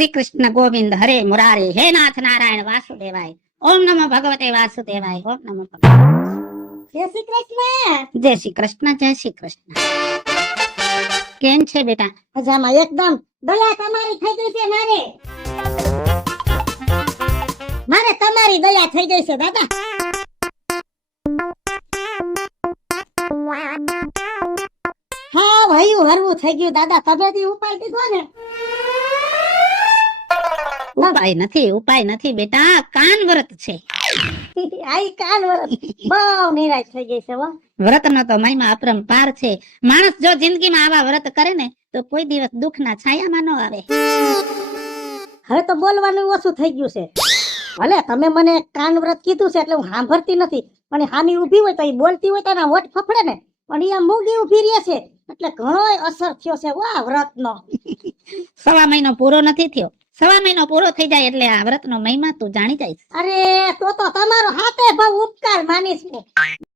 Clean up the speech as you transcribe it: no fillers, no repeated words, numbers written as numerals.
શ્રી કૃષ્ણ ગોવિંદ હરે મુરારે હે નાથ નારાયણ વાસુદેવાય ઓમ નમો ભગવતે વાસુદેવાય ઓમ નમો જય શ્રી કૃષ્ણ. જય શ્રી કૃષ્ણ જય શ્રી કૃષ્ણ. કેમ છે બેટા? મજામાં એકદમ. દયા તમારી થઈ ગઈ છે મારે તમારી દયા થઈ ગઈ છે દાદા. હા ભયું હરવું થઈ ગયું દાદા. તબેતી ઉપાડી દીધો ને. ઉપાય નથી બેટા, કાન વ્રત છે. આઈ કાન વરસ બહુ નિરાશ થઈ ગઈ છે. વ્રતનો તો મહિમા અપરંપાર છે. માણસ જો જિંદગીમાં આવા વ્રત કરે ને તો કોઈ દિવસ દુઃખના છાયામાં ન આવે. હવે તો બોલવાનું ઓછું થઈ ગયું છે. ભલે તમે મને કાન વ્રત કીધું છે એટલે હું સાંભળતી નથી, પણ હામી ઊભી હોય તો એ બોલતી હોય તો એના વટ ફફડે ને. પણ એ મૂંગી ઊભી રહે છે એટલે ઘણો અસર થયો છે વાહ વ્રતનો. સવા મહિનો પૂરો નથી થયો. સવા મહિનો પૂરો થઈ જાય એટલે આ વ્રતનો મહિમા તું જાણી જાય. અરે તો તમારો હાથે બહુ ઉપકાર માનીશ હું.